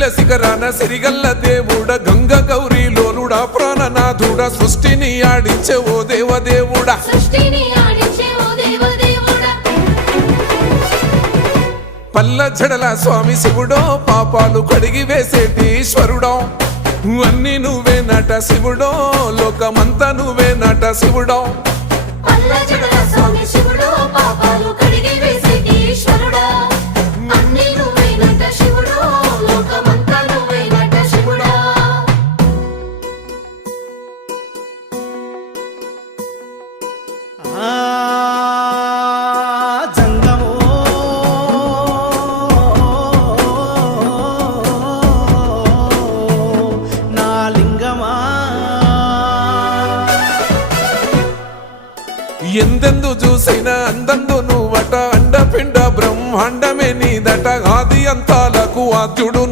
కపిల శిఖరాన సిరిగల్ల దేవుడ గంగ గౌరీ లోలుడా ప్రాణనాథుడ సృష్టిని ఆడించే ఓ దేవదేవుడా పల్ల జడల స్వామి శివుడో పాపాలు కడిగి వేసేటి ఈశ్వరుడో అన్ని నువ్వే నట శివుడో లోకమంతా నువ్వే నట శివుడో ఎందెందు చూసైనా అందందు నువ్వట అండపిండ బ్రహ్మాండమే నీదట ఆది అంతాలకు ఆద్యుడు